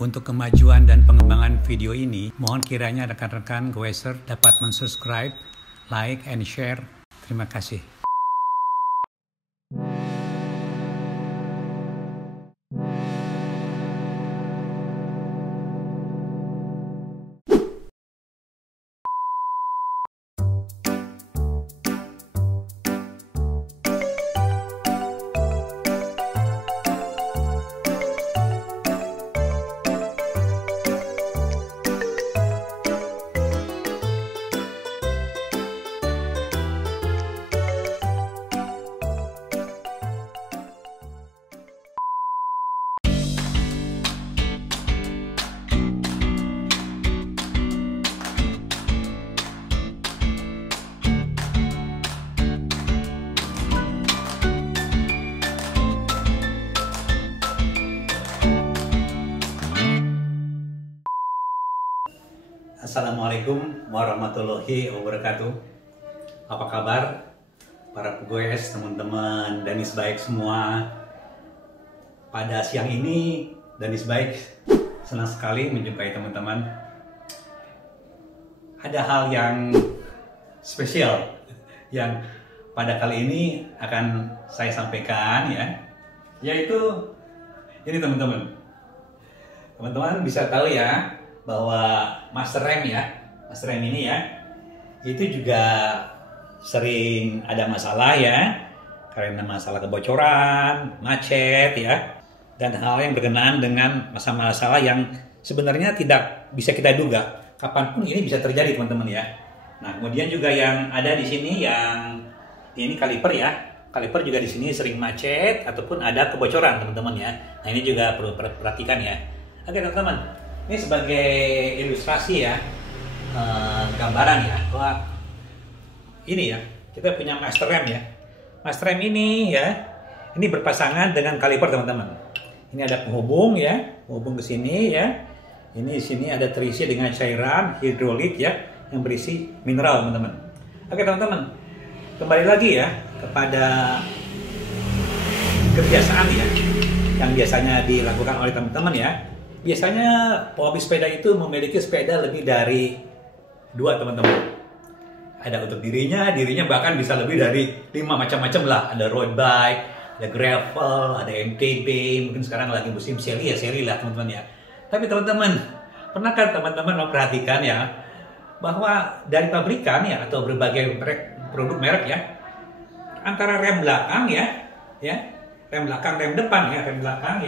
Untuk kemajuan dan pengembangan video ini, mohon kiranya rekan-rekan Goeser dapat mensubscribe, like, and share. Terima kasih. Assalamualaikum warahmatullahi wabarakatuh. Apa kabar para pegoes, teman-teman Danis Baik semua? Pada siang ini Danis Baik senang sekali menjumpai teman-teman. Ada hal yang spesial yang pada kali ini akan saya sampaikan, yaitu ini teman-teman. Teman-teman bisa tahu ya bahwa master rem ini itu juga sering ada masalah karena masalah kebocoran, macet dan hal yang berkenaan dengan masalah-masalah yang sebenarnya tidak bisa kita duga kapanpun ini bisa terjadi teman-teman ya. Nah kemudian juga yang ada di sini yang ini kaliper kaliper juga di sini sering macet ataupun ada kebocoran teman-teman ya. Nah ini juga perlu perhatikan ya. Oke teman-teman. Ini sebagai ilustrasi gambaran bahwa ini kita punya master rem Master rem ini ini berpasangan dengan kaliper teman-teman. Ini ada penghubung penghubung ke sini Ini di sini ada terisi dengan cairan hidrolik yang berisi mineral teman-teman. Oke teman-teman, kembali lagi kepada kebiasaan yang biasanya dilakukan oleh teman-teman Biasanya pehobi sepeda itu memiliki sepeda lebih dari 2 teman-teman. Ada untuk dirinya bahkan bisa lebih dari 5 macam-macam lah. Ada road bike, ada gravel, ada MTB, mungkin sekarang lagi musim seri lah teman-teman Tapi teman-teman, pernahkah teman-teman memperhatikan bahwa dari pabrikan atau berbagai produk merek antara rem belakang rem belakang, rem depan rem belakang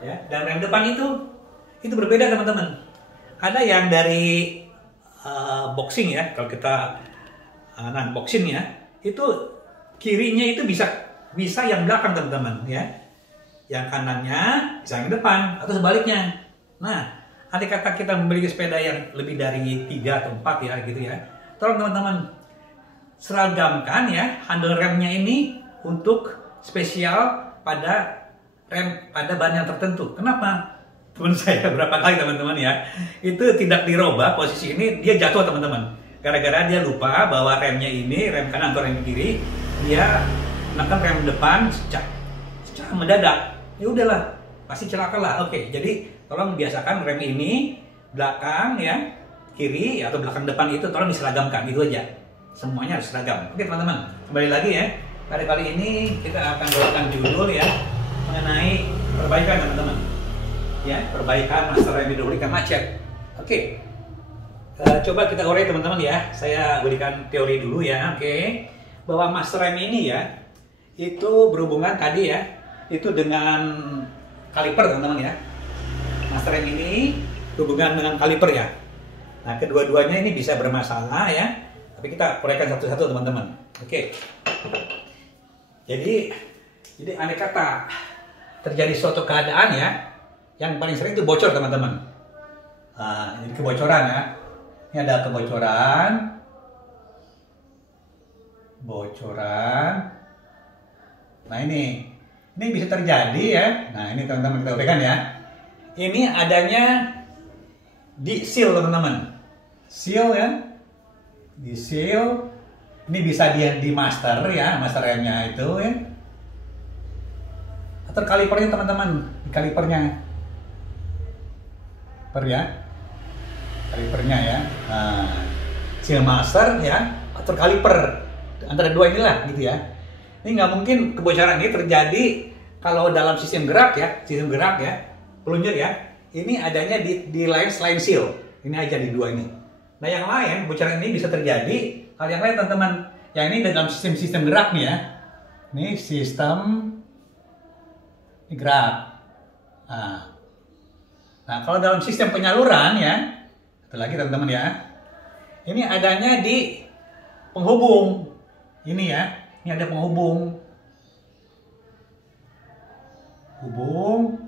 dan rem depan itu berbeda teman-teman. Ada yang dari boxing kalau kita unboxing itu kirinya itu bisa yang belakang teman-teman yang kanannya bisa yang depan atau sebaliknya. Nah andai kata kita memiliki sepeda yang lebih dari 3 atau 4 tolong teman-teman seragamkan handle remnya ini untuk spesial pada rem pada ban yang tertentu. Kenapa? Teman saya berapa kali teman-teman itu tidak dirubah posisi ini, dia jatuh teman-teman. Gara-gara dia lupa bahwa remnya ini, rem kanan atau rem kiri, dia menekan rem depan secara mendadak. Ya udahlah, pasti celaka lah. Oke, jadi tolong biasakan rem ini belakang kiri atau belakang depan itu tolong diseragamkan, itu aja. Semuanya harus seragam. Oke teman-teman, kembali lagi pada kali ini kita akan bawakan judul mengenai perbaikan teman-teman perbaikan master rem hidrolik yang macet. Oke. Coba kita urai teman-teman saya berikan teori dulu bahwa master rem ini itu berhubungan tadi itu dengan kaliper teman-teman master rem ini berhubungan dengan kaliper Nah kedua-duanya ini bisa bermasalah tapi kita uraikan satu-satu teman-teman. Oke. Jadi andai kata terjadi suatu keadaan yang paling sering itu bocor teman-teman. Nah, ini kebocoran Ini ada bocoran. Nah ini bisa terjadi Nah ini teman-teman kita uraikan Ini adanya di seal teman-teman. Seal di seal. Ini bisa di master master remnya itu atau kalipernya teman-teman, kalipernya per ya, kalipernya ya. Nah, seal master ya atau kaliper antara dua inilah gitu ya. Ini nggak mungkin kebocoran ini terjadi kalau dalam sistem gerak ya, plunger ya. Ini adanya di line seal. Ini aja di dua ini. Nah yang lain kebocoran ini bisa terjadi kalau yang lain teman-teman. Yang ini dalam sistem gerak nih ya. Ini sistem gerak. Nah kalau dalam sistem penyaluran ya, satu lagi teman-teman ya. Ini adanya di penghubung. Ini ya, ini ada penghubung. Hubung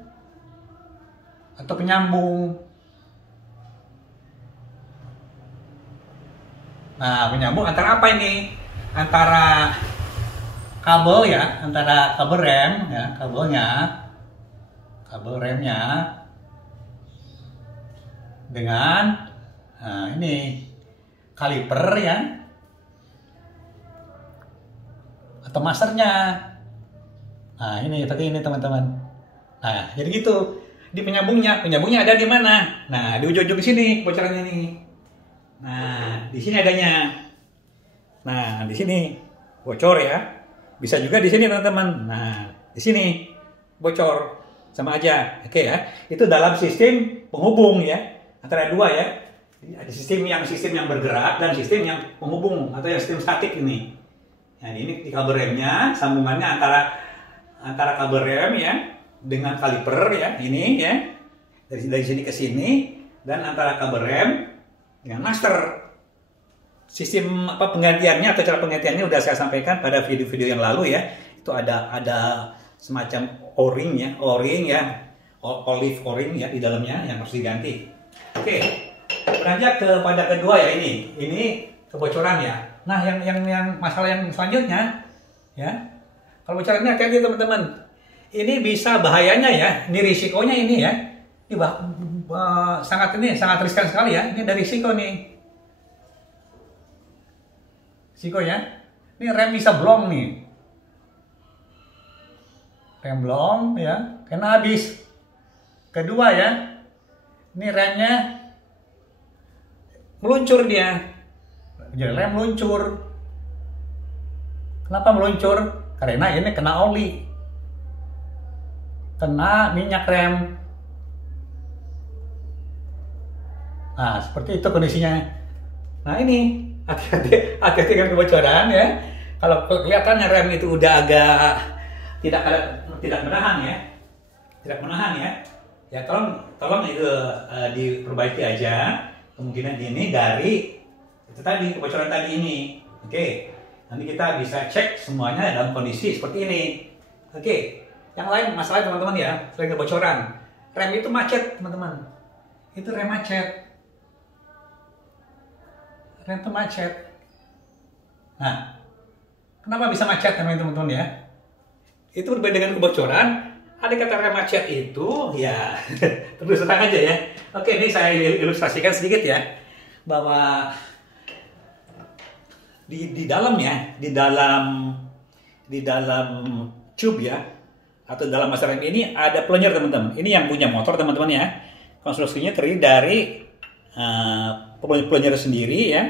atau penyambung. Nah, penyambung antara apa ini? Antara kabel ya, antara kabel rem ya, kabel remnya dengan ini kaliper ya, atau masternya. Nah, ini seperti ini teman-teman. Nah, jadi gitu. Di penyambungnya ada di mana? Nah, di ujung-ujung sini bocorannya nih. Nah, di sini adanya. Nah, di sini bocor ya. Bisa juga di sini teman-teman. Nah, di sini bocor sama aja. Oke ya. Itu dalam sistem penghubung ya. Antara dua ya. Ada sistem yang bergerak dan sistem yang penghubung atau yang sistem statik ini. Nah, ini di kabel remnya, sambungannya antara kabel rem ya dengan kaliper ya, ini ya. Dari sini ke sini dan antara kabel rem dengan master. Sistem penggantiannya atau cara penggantiannya udah saya sampaikan pada video-video yang lalu ya. Itu ada semacam o-ring ya, olive o-ring ya di dalamnya yang harus diganti. Oke. Beranjak kepada kedua ya ini kebocoran ya. Nah yang masalah yang selanjutnya ya, kalau bocoran ini hati-hati teman-teman. Ini bisa bahayanya ya, ini risikonya ini ya. Ini sangat riskan sekali ya. Ini ada risiko nih. Risiko ya. Ini rem bisa blong nih. Rem blong ya, kena habis. Kedua ya, ini remnya meluncur dia. Jadi rem meluncur. Kenapa meluncur? Karena ini kena oli. Kena minyak rem. Nah, seperti itu kondisinya. Nah, ini hati-hati dengan kebocoran ya. Kalau kelihatannya rem itu udah agak tidak menahan ya. Tidak menahan ya. Ya tolong itu diperbaiki aja. Kemungkinan ini dari itu tadi kebocoran tadi ini. Oke. Nanti kita bisa cek semuanya dalam kondisi seperti ini. Oke. Yang lain masalah teman-teman ya, selain kebocoran. Rem itu macet, teman-teman. Itu rem macet. Rem itu macet. Nah, kenapa bisa macet teman-teman ya? Itu berbeda dengan kebocoran. Ada kata rem macet itu ya terus terang aja ya. Oke, ini saya ilustrasikan sedikit ya, bahwa di dalamnya, di dalam tube ya, atau dalam master rem ini ada plunger teman-teman. Ini yang punya motor teman-teman ya. Konstruksinya terdiri dari plunger sendiri ya.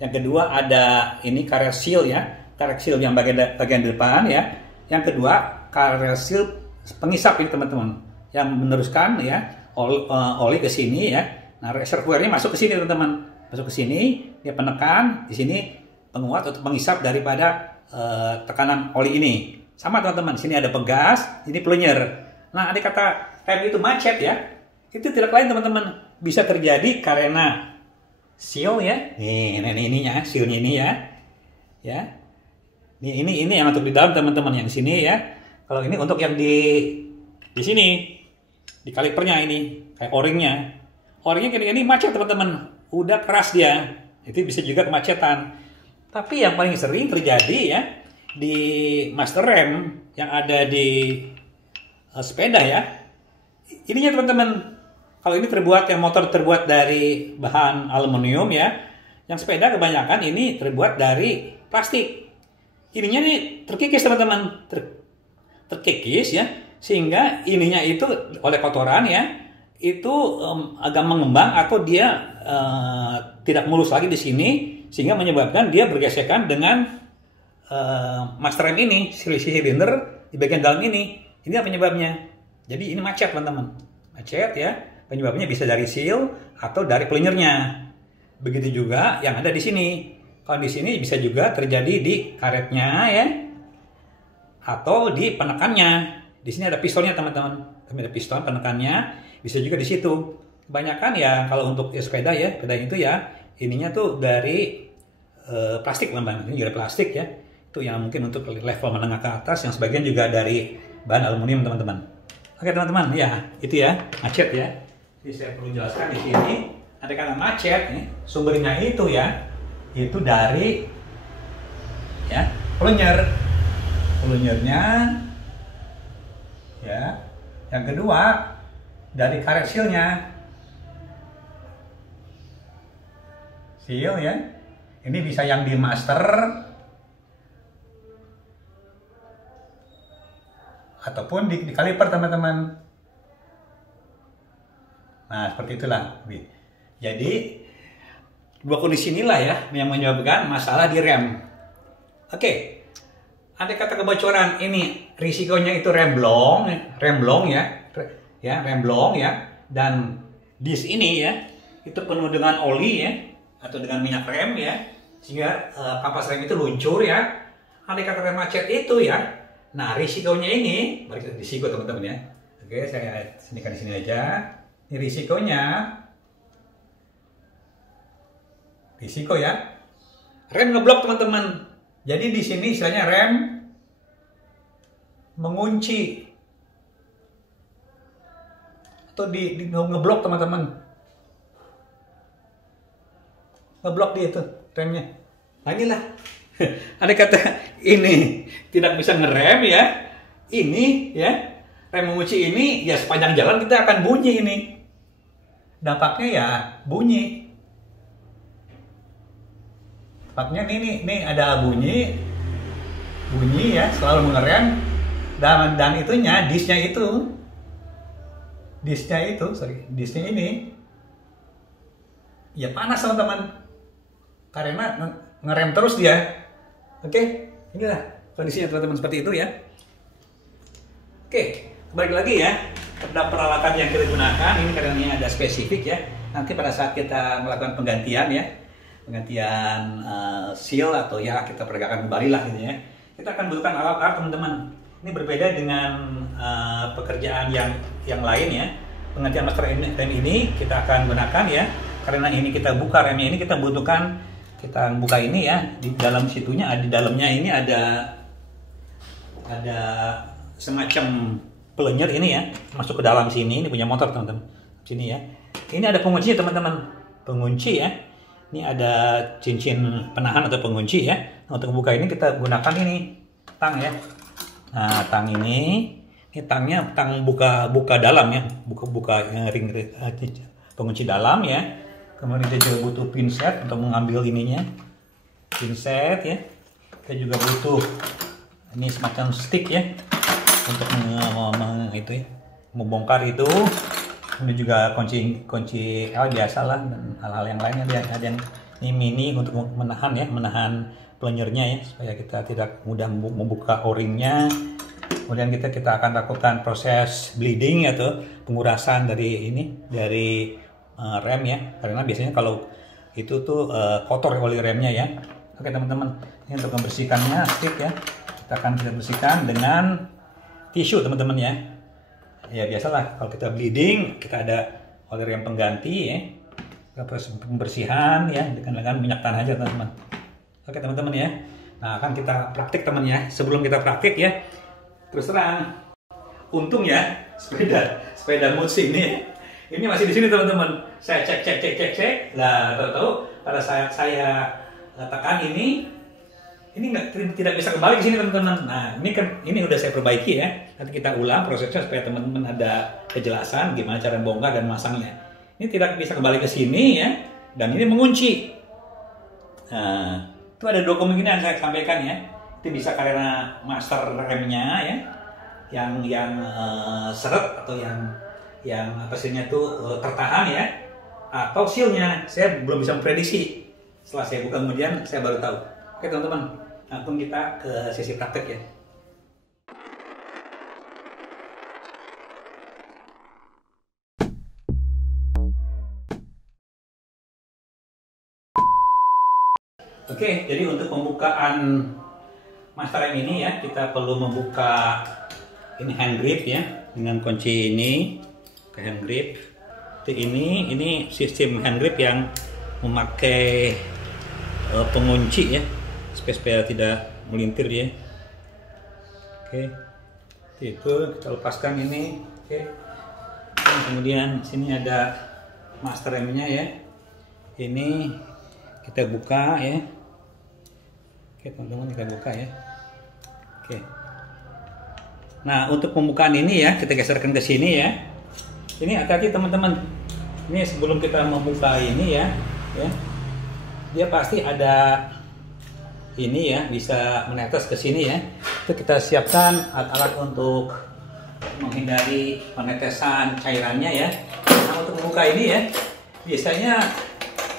Yang kedua ada ini carrier seal ya, carrier seal yang bagian depan ya. Yang kedua carrier seal pengisap ini teman-teman, yang meneruskan ya oli ke sini ya. Nah reservoirnya masuk ke sini teman-teman, masuk ke sini, dia penekan di sini penguat atau pengisap daripada tekanan oli ini. Sama teman-teman, sini ada pegas, ini plunger. Nah, ada kata rem itu macet ya. Itu tidak lain teman-teman, bisa terjadi karena seal ya. Nih ininya, sealnya ini ya. Ya. Ini yang untuk di dalam teman-teman, yang sini ya. Kalau ini untuk yang di sini, di kalipernya ini, kayak o-ringnya. O-ringnya ini macet teman-teman, udah keras dia. Itu bisa juga kemacetan. Tapi yang paling sering terjadi ya, di master rem yang ada di sepeda ya, ininya teman-teman, kalau ini yang motor terbuat dari bahan aluminium ya, yang sepeda kebanyakan ini terbuat dari plastik. Ininya nih terkikis teman-teman, terkikis ya, sehingga ininya itu oleh kotoran ya, itu agak mengembang atau dia tidak mulus lagi di sini, sehingga menyebabkan dia bergesekan dengan master rem ini, silinder di bagian dalam ini. Ini apa penyebabnya? Jadi ini macet teman-teman, macet ya. Penyebabnya bisa dari seal atau dari plungernya. Begitu juga yang ada di sini. Kalau di sini bisa juga terjadi di karetnya ya, atau di penekannya. Di sini ada pistonnya teman-teman. Ada piston penekannya. Bisa juga di situ. Kebanyakan ya kalau untuk sepeda ya, sepeda itu ya ininya tuh dari plastik teman-teman. Ini juga plastik ya. Itu yang mungkin untuk level menengah ke atas, yang sebagian juga dari bahan aluminium teman-teman. Oke teman-teman, ya itu ya macet ya. Jadi saya perlu jelaskan di sini. Ada kata macet, nih, sumbernya itu ya, itu dari ya plungernya ya. Yang kedua dari karet sealnya, seal ya. Ini bisa yang di master ataupun di kaliper teman-teman. Nah seperti itulah. Jadi dua kondisi inilah ya yang menyebabkan masalah di rem. Oke, ada kata kebocoran ini, risikonya itu rem blong ya, rem blong ya, dan disk ini ya itu penuh dengan oli ya atau dengan minyak rem ya, sehingga kapas rem itu luncur ya. Ada kata rem macet itu ya. Nah risikonya ini, balik risiko teman-teman ya. Oke, saya sinikan di sini aja. Ini risikonya. Risiko ya, rem ngeblok teman-teman. Jadi di sini istilahnya rem mengunci atau di ngeblok teman-teman. Ngeblok dia itu remnya. Nah inilah ada kata ini tidak bisa ngerem ya. Ini ya rem mengunci ini ya, sepanjang jalan kita akan bunyi ini. Dampaknya ya bunyi. Dampaknya nih ada bunyi ya, selalu mengerem, dan itunya disknya ini ya panas teman-teman, karena ngerem terus dia. Oke, inilah kondisinya teman-teman, seperti itu ya. Oke, balik lagi ya pada peralatan yang kita gunakan. Ini karena ini ada spesifik ya, nanti pada saat kita melakukan penggantian seal atau ya kita peragakan kembali lah gitu ya, kita akan butuhkan alat-alat teman-teman. Ini berbeda dengan pekerjaan yang lain ya. Penggantian master rem ini kita akan gunakan ya, karena ini kita buka remnya ini, kita butuhkan, kita buka ini ya, di dalam situnya, di dalamnya ini ada semacam plunger ini ya, masuk ke dalam sini. Ini punya motor teman-teman, sini ya. Ini ada penguncinya teman-teman, pengunci ya. Ini ada cincin penahan atau pengunci ya. Nah, untuk membuka ini kita gunakan ini tang ya. Nah, tang ini tangnya tang buka dalam ya, buka ring pengunci dalam ya. Kemudian kita juga butuh pinset untuk mengambil ininya, pinset ya. Kita juga butuh ini semacam stick ya untuk membongkar itu. Ini juga kunci biasa lah, dan hal-hal yang lainnya ada yang ini mini untuk menahan plungernya ya, supaya kita tidak mudah membuka o-ringnya. Kemudian kita akan lakukan proses bleeding atau pengurasan dari rem ya, karena biasanya kalau itu tuh kotor oli remnya ya. Oke teman-teman, ini untuk membersihkannya stick ya, kita bersihkan dengan tisu teman-teman ya. Ya biasalah kalau kita bleeding, kita ada oli rem pengganti ya, pembersihan ya dengan minyak tanah aja teman-teman. Oke teman-teman ya. Nah akan kita praktik teman ya. Sebelum kita praktik ya, terus terang, untung ya sepeda musim ini masih di sini teman-teman. Saya cek. Nah tahu pada saat saya tekan ini tidak bisa kembali ke sini teman-teman. Nah ini udah saya perbaiki ya. Nanti kita ulang prosesnya supaya teman-teman ada kejelasan gimana cara bongkar dan masangnya. Ini tidak bisa kembali ke sini ya, dan ini mengunci. Nah itu ada dua kemungkinan saya sampaikan ya. Itu bisa karena master remnya ya, yang seret atau yang yang mesinnya tuh tertahan ya, atau sealnya saya belum bisa memprediksi. Setelah saya buka kemudian saya baru tahu. Oke teman-teman, langsung kita ke sesi praktek ya. Oke, jadi untuk pembukaan master rem ini ya, kita perlu membuka ini hand grip ya, dengan kunci ini ke hand grip. Ini sistem hand grip yang memakai pengunci ya, supaya tidak melintir ya. Oke, itu kita lepaskan ini. Oke, dan kemudian sini ada master remnya ya. Ini kita buka ya. Oke teman-teman, kita buka ya. Oke. Nah untuk pembukaan ini ya, kita geserkan ke sini ya. Ini hati-hati teman-teman. Ini sebelum kita membuka ini ya, dia pasti ada ini ya, bisa menetes ke sini ya. Itu kita siapkan alat-alat untuk menghindari penetesan cairannya ya. Nah untuk membuka ini ya, biasanya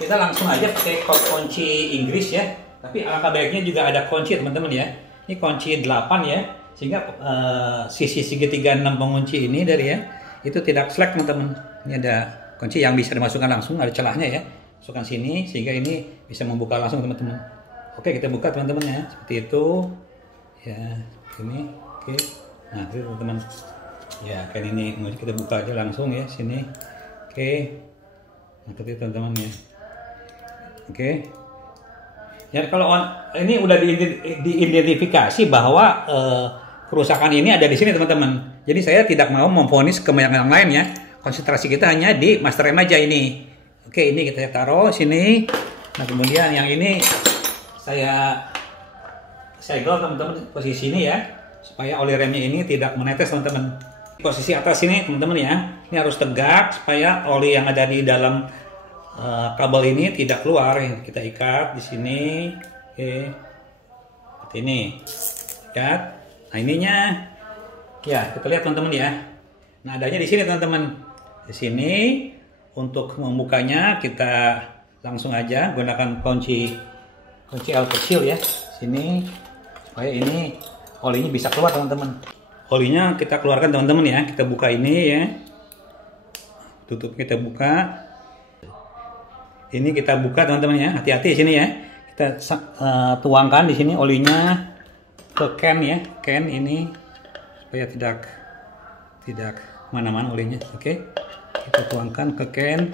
kita langsung aja pakai kunci Inggris ya. Tapi alangkah baiknya juga ada kunci teman-teman ya. Ini kunci 8 ya, sehingga sisi segitiga 6 pengunci ini dari ya, itu tidak slack teman-teman. Ini ada kunci yang bisa dimasukkan langsung, ada celahnya ya. Masukkan sini sehingga ini bisa membuka langsung teman-teman. Oke, kita buka teman-teman ya, seperti itu. Ya, ini. Oke. Nah, itu teman-teman. Ya, kayak ini kita buka aja langsung ya sini. Oke. Nah, seperti itu teman-teman ya. Oke. Ya kalau ini udah diidentifikasi bahwa kerusakan ini ada di sini teman-teman. Jadi saya tidak mau memvonis ke yang lain ya. Konsentrasi kita hanya di master rem aja ini. Oke, ini kita taruh sini. Nah kemudian yang ini saya segel teman-teman posisi ini ya, supaya oli remnya ini tidak menetes teman-teman. Posisi atas ini teman-teman ya, ini harus tegak supaya oli yang ada di dalam kabel ini tidak keluar. Kita ikat di sini. Oke, seperti ini. Ikat. Nah ininya, ya kita lihat teman-teman ya. Nah adanya di sini teman-teman. Di sini untuk membukanya kita langsung aja gunakan kunci L kecil ya. Sini supaya ini olinya bisa keluar teman-teman. Olinya kita keluarkan teman-teman ya. Kita buka ini ya. Tutup kita buka. Ini kita buka teman-teman ya, hati-hati di sini ya. Kita tuangkan di sini olinya ke can ya, can ini supaya tidak kemana-mana olinya. Oke, kita tuangkan ke can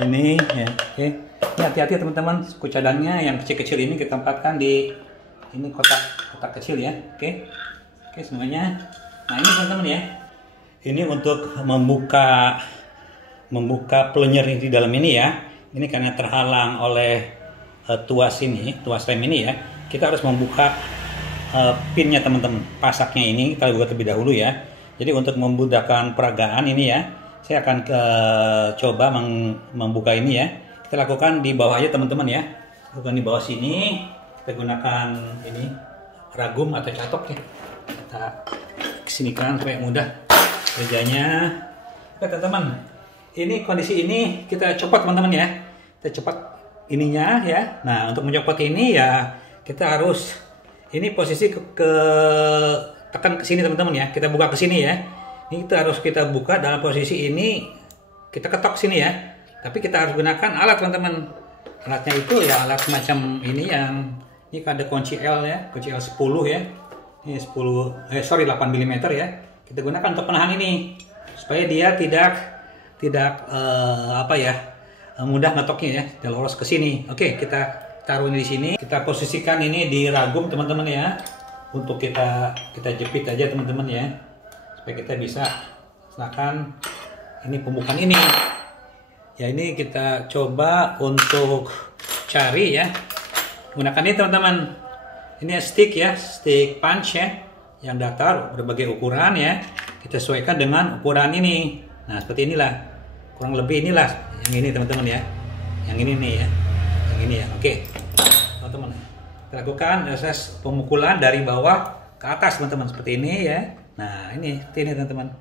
ini ya. Oke, ini hati-hati teman-teman. Suku cadangnya yang kecil-kecil ini kita tempatkan di ini kotak kecil ya. Oke, semuanya. Nah ini teman-teman ya. Ini untuk membuka plunger di dalam ini ya. Ini karena terhalang oleh tuas rem ini ya. Kita harus membuka pinnya teman-teman. Pasaknya ini kita buka terlebih dahulu ya. Jadi untuk memudahkan peragaan ini ya, saya akan coba membuka ini ya. Kita lakukan di bawah aja teman-teman ya. Lakukan di bawah sini. Kita gunakan ini ragum atau catok ya. Kita kesinikan supaya mudah kerjanya. Oke teman-teman. Ini kondisi ini kita copot teman-teman ya. Kita copot ininya ya. Nah untuk mencopot ini ya kita harus ini posisi tekan ke sini teman-teman ya. Kita buka ke sini ya. Ini kita harus kita buka dalam posisi ini. Kita ketok sini ya. Tapi kita harus gunakan alat teman-teman. Alatnya itu ya alat semacam ini yang ini ada kunci L ya. Kunci L 10 ya. Ini 8 mm ya. Kita gunakan untuk penahan ini supaya dia tidak mudah ngetoknya ya, dia lolos ke sini. Oke, kita taruh ini di sini. Kita posisikan ini di ragum teman-teman ya. Untuk kita jepit aja teman-teman ya. Supaya kita bisa laksanakan ini pembukaan ini. Ya ini kita coba untuk cari ya. Gunakan ini teman-teman. Ini stick ya, stick punch ya. Yang datar berbagai ukuran ya. Kita sesuaikan dengan ukuran ini. Nah, seperti inilah. Kurang lebih inilah yang ini teman-teman ya. Yang ini nih ya. Yang ini ya. Oke. Teman-teman. Kita lakukan proses pemukulan dari bawah ke atas teman-teman seperti ini ya. Nah, ini seperti ini teman-teman.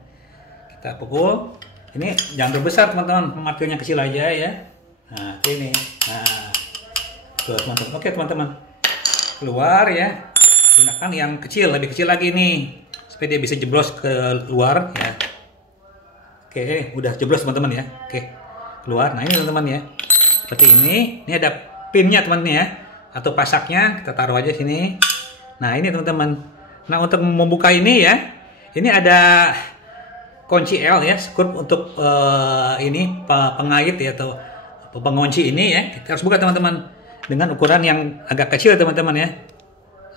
Kita pukul. Ini jangan terlalu besar teman-teman, martilnya kecil aja ya. Nah ini, nah tuh teman-teman. Oke teman-teman, keluar ya. Gunakan yang kecil, lebih kecil lagi nih, supaya dia bisa jeblos ke luar ya. Oke, udah jeblos teman-teman ya. Oke, keluar. Nah ini teman-teman ya, seperti ini. Ini ada pinnya teman-teman ya, atau pasaknya kita taruh aja sini. Nah ini teman-teman. Nah untuk membuka ini ya, ini ada kunci L ya, skrup untuk ini pengait ya, atau pengunci ini ya. Kita harus buka teman-teman dengan ukuran yang agak kecil teman-teman ya.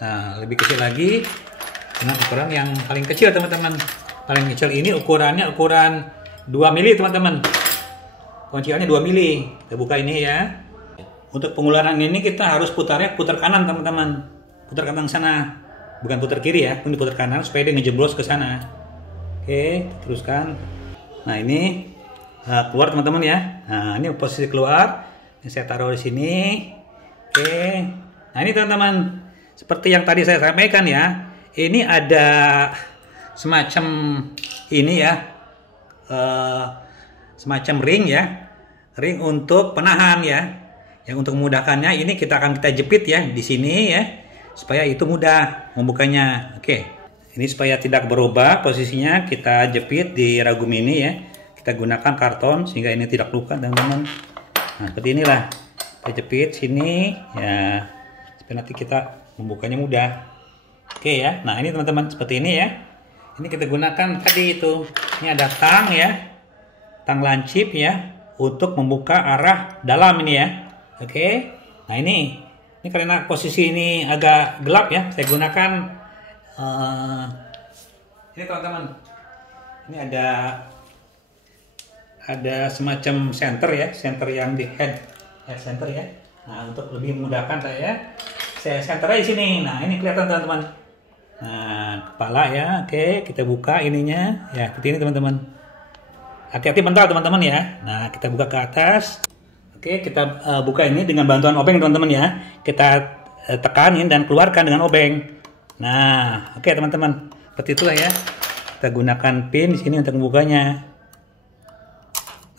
Nah lebih kecil lagi dengan ukuran yang paling kecil teman-teman. Paling kecil ini ukurannya ukuran 2 mili teman-teman. Kunciannya 2 mili. Kita buka ini ya. Untuk pengularan ini kita harus putar kanan teman-teman. Putar kanan sana, bukan putar kiri ya. Ini putar kanan supaya dia ngejeblos ke sana. Oke, teruskan. Nah ini keluar teman-teman ya. Nah ini posisi keluar. Ini saya taruh di sini. Oke. Nah ini teman-teman, seperti yang tadi saya sampaikan ya. Ini ada semacam ini ya, semacam ring ya, ring untuk penahan ya. Yang untuk memudahkannya ini kita jepit ya di sini ya, supaya itu mudah membukanya. Oke. Ini supaya tidak berubah posisinya, kita jepit di ragum ini ya. Kita gunakan karton sehingga ini tidak luka teman-teman. Nah seperti inilah, kita jepit sini ya, supaya nanti kita membukanya mudah. Oke ya, nah ini teman-teman seperti ini ya. Ini kita gunakan tadi itu. Ini ada tang ya, tang lancip ya, untuk membuka arah dalam ini ya. Oke, nah ini karena posisi ini agak gelap ya, saya gunakan ini teman-teman, ini ada semacam center ya, center yang di head center ya. Nah untuk lebih memudahkan saya centernya di sini. Nah ini kelihatan teman-teman. Nah kepala ya, oke kita buka ininya ya seperti ini teman-teman. Hati-hati mental teman-teman ya. Nah kita buka ke atas. Oke kita buka ini dengan bantuan obeng teman-teman ya. Kita tekanin dan keluarkan dengan obeng. Nah, oke teman-teman, seperti itulah ya. Kita gunakan pin di sini untuk membukanya.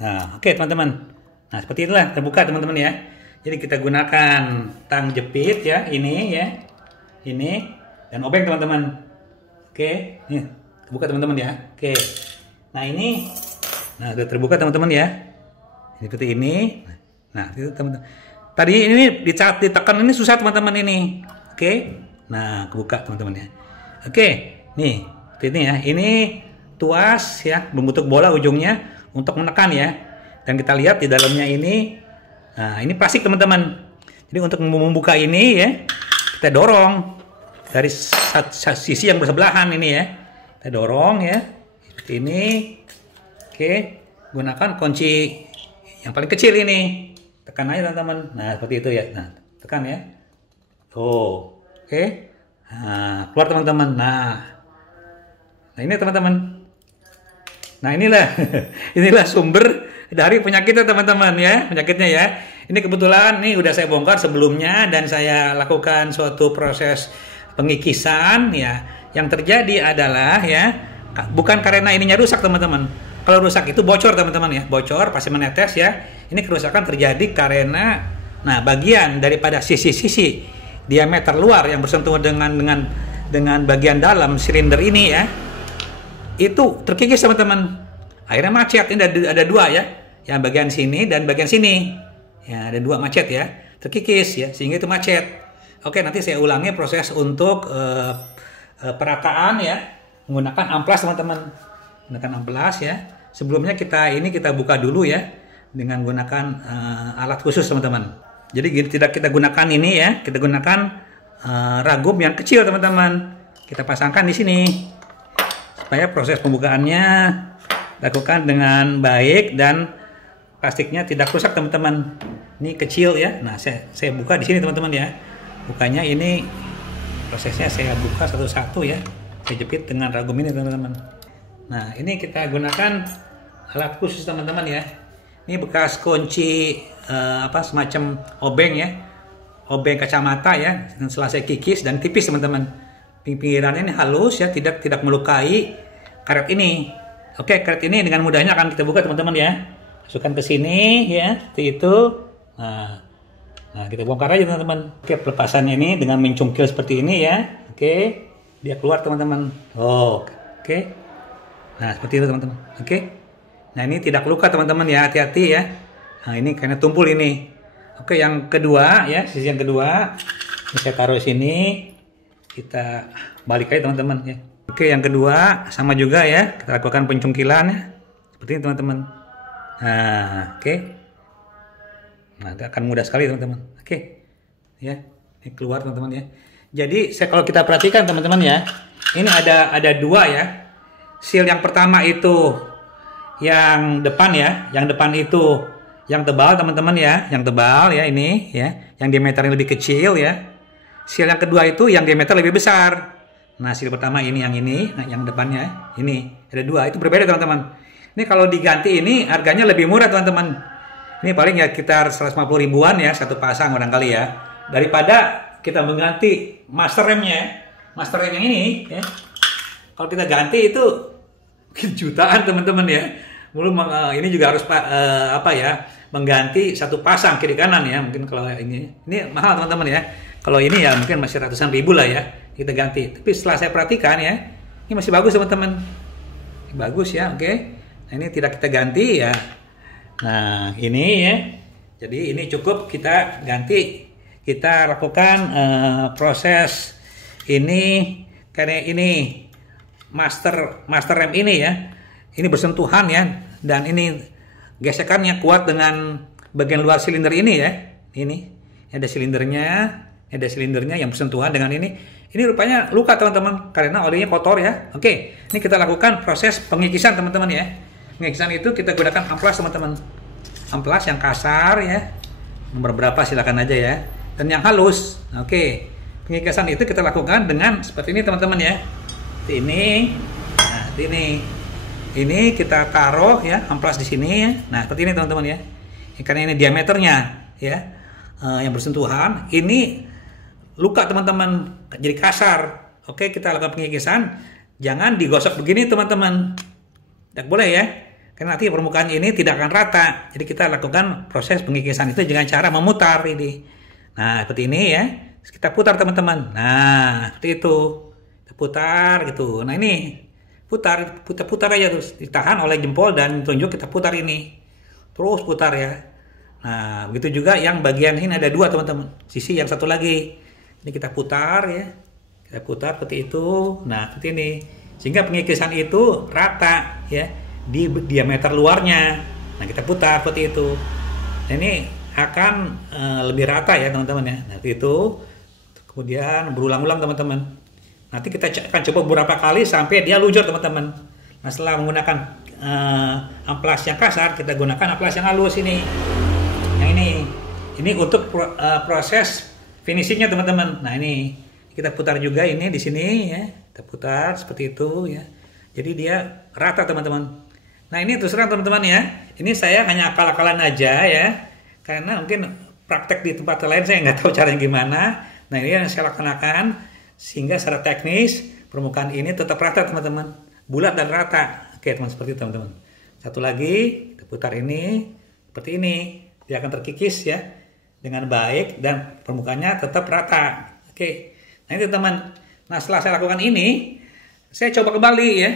Nah, oke teman-teman. Nah, seperti itulah terbuka teman-teman ya. Jadi kita gunakan tang jepit ya, ini ya, ini dan obeng teman-teman. Oke, nih terbuka teman-teman ya. Oke. Nah ini, nah sudah terbuka teman-teman ya. Ini seperti ini. Nah, itu teman-teman. Tadi ini ditekan ini susah teman-teman ini. Oke. Nah, kebuka teman-teman ya. Oke, nih, seperti ini ya. Ini tuas ya, membentuk bola ujungnya untuk menekan ya. Dan kita lihat di dalamnya ini, nah ini plastik teman-teman. Jadi untuk membuka ini ya, kita dorong dari sisi yang bersebelahan ini ya. Kita dorong ya, seperti ini. Oke, gunakan kunci yang paling kecil ini. Tekan aja teman-teman. Nah, seperti itu ya. Nah, tekan ya. Oh. Oke, nah, keluar teman-teman. Nah ini teman-teman. Nah inilah sumber dari penyakitnya teman-teman ya, penyakitnya ya. Ini kebetulan nih udah saya bongkar sebelumnya dan saya lakukan suatu proses pengikisan ya. Yang terjadi adalah ya, bukan karena ininya rusak teman-teman. Kalau rusak itu bocor teman-teman ya, bocor pasti menetes ya. Ini kerusakan terjadi karena bagian daripada sisi-sisi diameter luar yang bersentuhan dengan bagian dalam silinder ini ya, itu terkikis teman-teman. Akhirnya macet. Ini ada dua ya, yang bagian sini dan bagian sini ya, ada dua macet ya, terkikis ya, sehingga itu macet. Oke, nanti saya ulangi proses untuk perataan ya, menggunakan amplas teman-teman, menggunakan amplas ya. Sebelumnya kita buka dulu ya dengan menggunakan alat khusus teman-teman. Jadi tidak kita gunakan ini ya, kita gunakan ragum yang kecil teman-teman. Kita pasangkan di sini supaya proses pembukaannya lakukan dengan baik dan plastiknya tidak rusak teman-teman. Ini kecil ya. Nah saya buka di sini teman-teman ya. Bukanya ini prosesnya saya buka satu-satu ya. Saya jepit dengan ragum ini teman-teman. Nah ini kita gunakan alat khusus teman-teman ya. Ini bekas kunci semacam obeng ya, obeng kacamata ya. Setelah saya kikis dan tipis teman-teman, pinggirannya ini halus ya, tidak melukai karet ini. Oke, karet ini dengan mudahnya akan kita buka teman-teman ya. Masukkan ke sini ya, seperti itu. Nah, kita bongkar aja teman-teman. Oke, pelepasannya ini dengan mencungkil seperti ini ya. Oke, dia keluar teman-teman. Oh, oke. Nah, seperti itu teman-teman. Oke. Nah, ini tidak luka teman-teman ya, hati-hati ya. Nah, ini karena tumpul ini. Oke, yang kedua ya, sisi yang kedua. Ini saya taruh sini. Kita balik aja teman-teman ya. Oke, yang kedua sama juga ya. Kita lakukan pencungkilan ya. Seperti ini teman-teman. Nah, oke. Nah, itu akan mudah sekali teman-teman. Oke. Ya, ini keluar teman-teman ya. Jadi, kalau kita perhatikan teman-teman ya, ini ada dua ya. Seal yang pertama itu yang depan ya, yang depan itu yang tebal teman-teman ya, yang tebal ya ini ya, yang diameternya lebih kecil ya. Seal yang kedua itu yang diameter lebih besar. Nah, seal pertama ini, nah yang depannya ini ada dua, itu berbeda teman-teman. Ini kalau diganti ini harganya lebih murah teman-teman. Ini paling ya sekitar 150 ribuan ya satu pasang barangkali ya. Daripada kita mengganti master remnya, master rem yang ini ya. Kalau kita ganti itu mungkin jutaan teman-teman ya. Belum ini juga harus mengganti satu pasang kiri kanan ya. Mungkin kalau ini mahal teman-teman ya. Kalau ini ya mungkin masih ratusan ribu lah ya kita ganti. Tapi setelah saya perhatikan ya, ini masih bagus teman-teman. Bagus ya, oke. Nah, ini tidak kita ganti ya. Nah, ini ya. Jadi ini cukup kita ganti. Kita lakukan proses ini karena ini master rem ini ya. Ini bersentuhan ya, dan ini gesekannya kuat dengan bagian luar silinder ini ya. Ini ada silindernya yang bersentuhan dengan ini. Ini rupanya luka teman-teman karena olinya kotor ya. Oke, ini kita lakukan proses pengikisan teman-teman ya. Pengikisan itu kita gunakan amplas teman-teman. Amplas yang kasar ya. Nomor berapa silakan aja ya. Dan yang halus. Oke. Pengikisan itu kita lakukan dengan seperti ini teman-teman ya. Seperti ini. Nah, seperti ini. Ini kita taruh ya amplas di sini ya. Nah, seperti ini teman-teman ya. Karena ini diameternya ya. Yang bersentuhan, ini luka teman-teman, jadi kasar. Oke, kita lakukan pengikisan, jangan digosok begini teman-teman, tidak boleh ya, karena nanti permukaan ini tidak akan rata. Jadi kita lakukan proses pengikisan itu dengan cara memutar ini. Nah, seperti ini ya, kita putar teman-teman. Nah, seperti itu, kita putar gitu. Nah, ini putar aja terus, ditahan oleh jempol dan tunjuk, kita putar ini, terus putar ya. Nah, begitu juga yang bagian ini ada dua teman-teman. Sisi yang satu lagi. Ini kita putar ya. Kita putar seperti itu. Nah, seperti ini. Sehingga pengikisan itu rata ya di diameter luarnya. Nah, kita putar seperti itu. Nah, ini akan lebih rata ya teman-teman ya. Nah, itu. Kemudian berulang-ulang teman-teman. Nanti kita akan coba beberapa kali sampai dia luncur teman-teman. Nah, setelah menggunakan amplas yang kasar, kita gunakan amplas yang halus ini. Yang ini untuk proses finishingnya teman-teman. Nah, ini kita putar juga ini di sini ya, kita putar seperti itu ya. Jadi dia rata teman-teman. Nah, ini terus terang teman-teman ya. Ini saya hanya akal-akalan aja ya, karena mungkin praktek di tempat lain saya nggak tahu caranya gimana. Nah, ini yang saya laksanakan sehingga secara teknis permukaan ini tetap rata teman-teman, bulat dan rata. Oke teman, seperti itu teman-teman. Satu lagi kita putar ini seperti ini. Dia akan terkikis ya dengan baik dan permukaannya tetap rata. Oke. Nah, ini teman. Nah, setelah saya lakukan ini, saya coba kembali ya.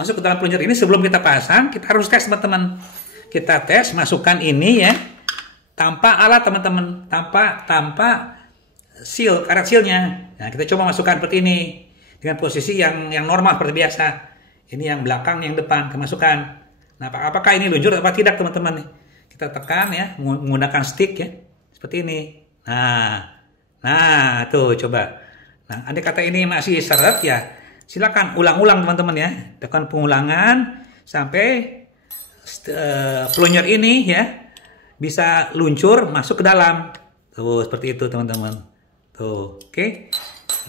Masuk ke dalam plunger ini sebelum kita pasang, kita harus tes teman-teman. Kita tes masukkan ini ya. Tanpa alat teman-teman, tanpa seal, karet sealnya. Nah, kita coba masukkan seperti ini dengan posisi yang normal seperti biasa. Ini yang belakang, yang depan, kemasukan. Nah, apakah ini luncur atau tidak teman-teman? Kita tekan ya menggunakan stick ya seperti ini. Nah tuh coba. Nah, andai kata ini masih seret ya, silakan ulang-ulang teman-teman ya. Tekan pengulangan sampai plunger ini ya bisa luncur masuk ke dalam. Tuh seperti itu teman-teman. Tuh, oke.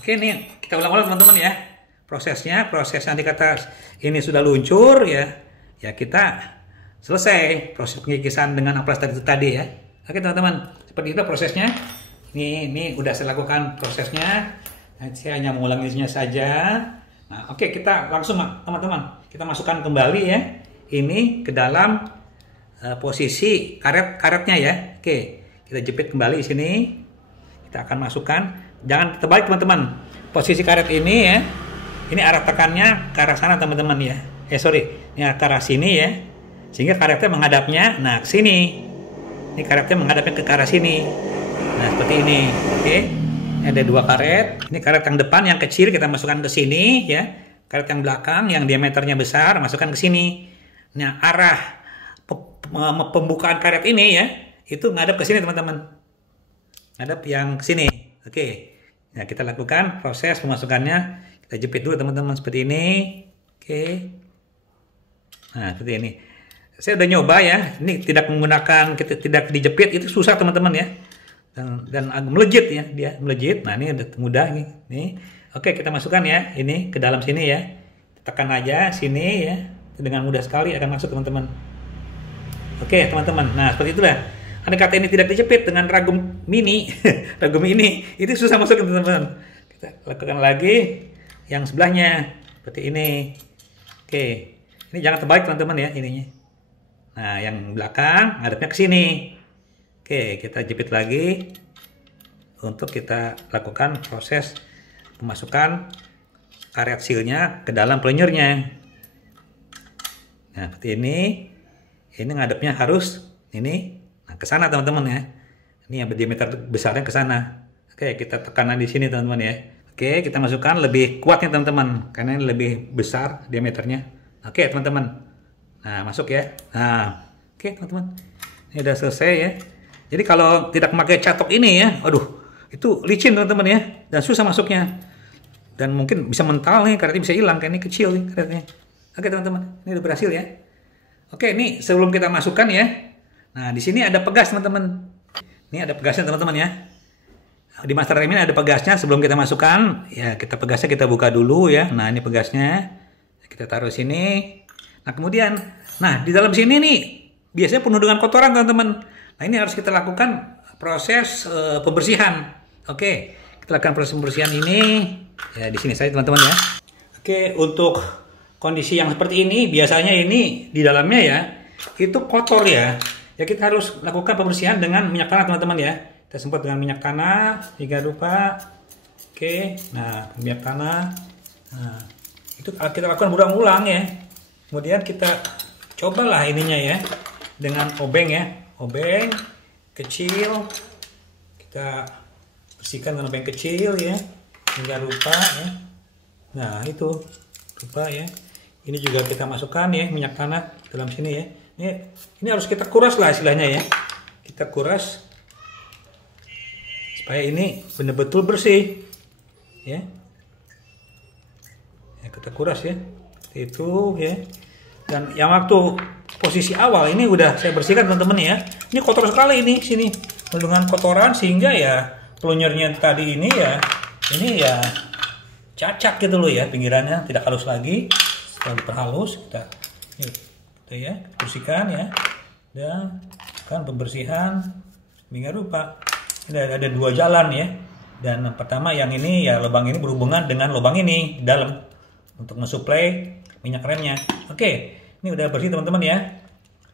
Oke, nih kita ulang-ulang teman-teman ya. Proses andai kata ini sudah luncur ya kita selesai proses pengikisan dengan amplas tadi ya. Oke teman-teman, seperti itu prosesnya. Ini udah saya lakukan prosesnya. Saya hanya mengulanginya saja. Nah, oke, kita langsung teman-teman, kita masukkan kembali ya ini ke dalam posisi karetnya ya. Oke, kita jepit kembali di sini. Kita akan masukkan, jangan terbalik teman-teman. Posisi karet ini ya, ini arah tekannya ke arah sana teman-teman ya. Ini ke arah sini ya. Sehingga karetnya menghadapnya, nah ke sini. Ini karetnya menghadapnya ke arah sini. Nah, seperti ini. Oke. Ini ada dua karet. Ini karet yang depan yang kecil kita masukkan ke sini ya. Karet yang belakang yang diameternya besar masukkan ke sini. Nah, arah pembukaan karet ini ya, itu ngadap ke sini teman-teman. Ngadap yang ke sini. Oke. Nah, kita lakukan proses pemasukannya. Kita jepit dulu teman-teman seperti ini. Oke. Nah, seperti ini. Saya udah nyoba ya. Ini tidak menggunakan, tidak dijepit, itu susah teman-teman ya. Dan agak melejit ya, dia melejit. Nah, ini udah mudah nih. Nih. Oke, kita masukkan ya ini ke dalam sini ya. Tekan aja sini ya. Dengan mudah sekali akan masuk teman-teman. Oke, teman-teman. Nah, seperti itulah. Andai kata ini tidak dijepit dengan ragum mini, ragum ini, itu susah masuk teman-teman. Kita lakukan lagi yang sebelahnya seperti ini. Oke. Ini jangan terbalik teman-teman ya ininya. Nah, yang belakang ngadepnya ke sini. Oke, kita jepit lagi untuk kita lakukan proses pemasukan karet sealnya ke dalam plenyurnya. Nah, seperti ini. Ini ngadepnya harus ini ke sana teman-teman ya. Ini yang berdiameter besarnya ke sana. Oke, kita tekan di sini teman-teman ya. Oke, kita masukkan lebih kuatnya teman-teman karena ini lebih besar diameternya. Oke, teman-teman. Nah, masuk ya. Nah, oke teman-teman. Ini udah selesai ya. Jadi kalau tidak memakai catok ini ya, aduh, itu licin teman-teman ya, dan susah masuknya. Dan mungkin bisa mental nih, karetnya bisa hilang, kayak ini kecil nih karetnya. Oke teman-teman, ini udah berhasil ya. Oke, ini sebelum kita masukkan ya. Nah, di sini ada pegas teman-teman. Ini ada pegasnya teman-teman ya. Di master rem ini ada pegasnya. Sebelum kita masukkan, ya kita pegasnya kita buka dulu ya. Nah, ini pegasnya. Kita taruh sini. Nah, kemudian, nah di dalam sini nih biasanya penuh dengan kotoran teman-teman. Nah, ini harus kita lakukan proses pembersihan. Oke, kita lakukan proses pembersihan ini ya di sini saja teman-teman ya. Oke, untuk kondisi yang seperti ini biasanya ini di dalamnya ya itu kotor ya. Ya kita harus lakukan pembersihan dengan minyak tanah teman-teman ya. Kita semprot dengan minyak tanah hingga rupa. Oke, nah minyak tanah. Nah, itu kita lakukan berulang-ulang ya. Kemudian kita cobalah ininya ya dengan obeng ya. Obeng kecil kita bersihkan dengan obeng kecil ya hingga rupa ya. Nah itu rupa ya. Ini juga kita masukkan ya minyak tanah dalam sini ya. Ini harus kita kuras lah istilahnya ya. Kita kuras supaya ini benar-benar bersih ya. Ya kita kuras ya. Seperti itu ya. Dan yang waktu posisi awal ini udah saya bersihkan teman-teman ya. Ini kotor sekali ini sini dengan kotoran sehingga ya pelunyurnya tadi ini ya cacat gitu loh ya, pinggirannya tidak halus lagi. Setelah diperhalus kita ya bersihkan ya, dan kan pembersihan hingga rupa. Ini ada dua jalan ya. Dan yang pertama yang ini ya lubang ini berhubungan dengan lubang ini dalam untuk mensuplai minyak remnya. Oke, ini udah bersih teman-teman ya.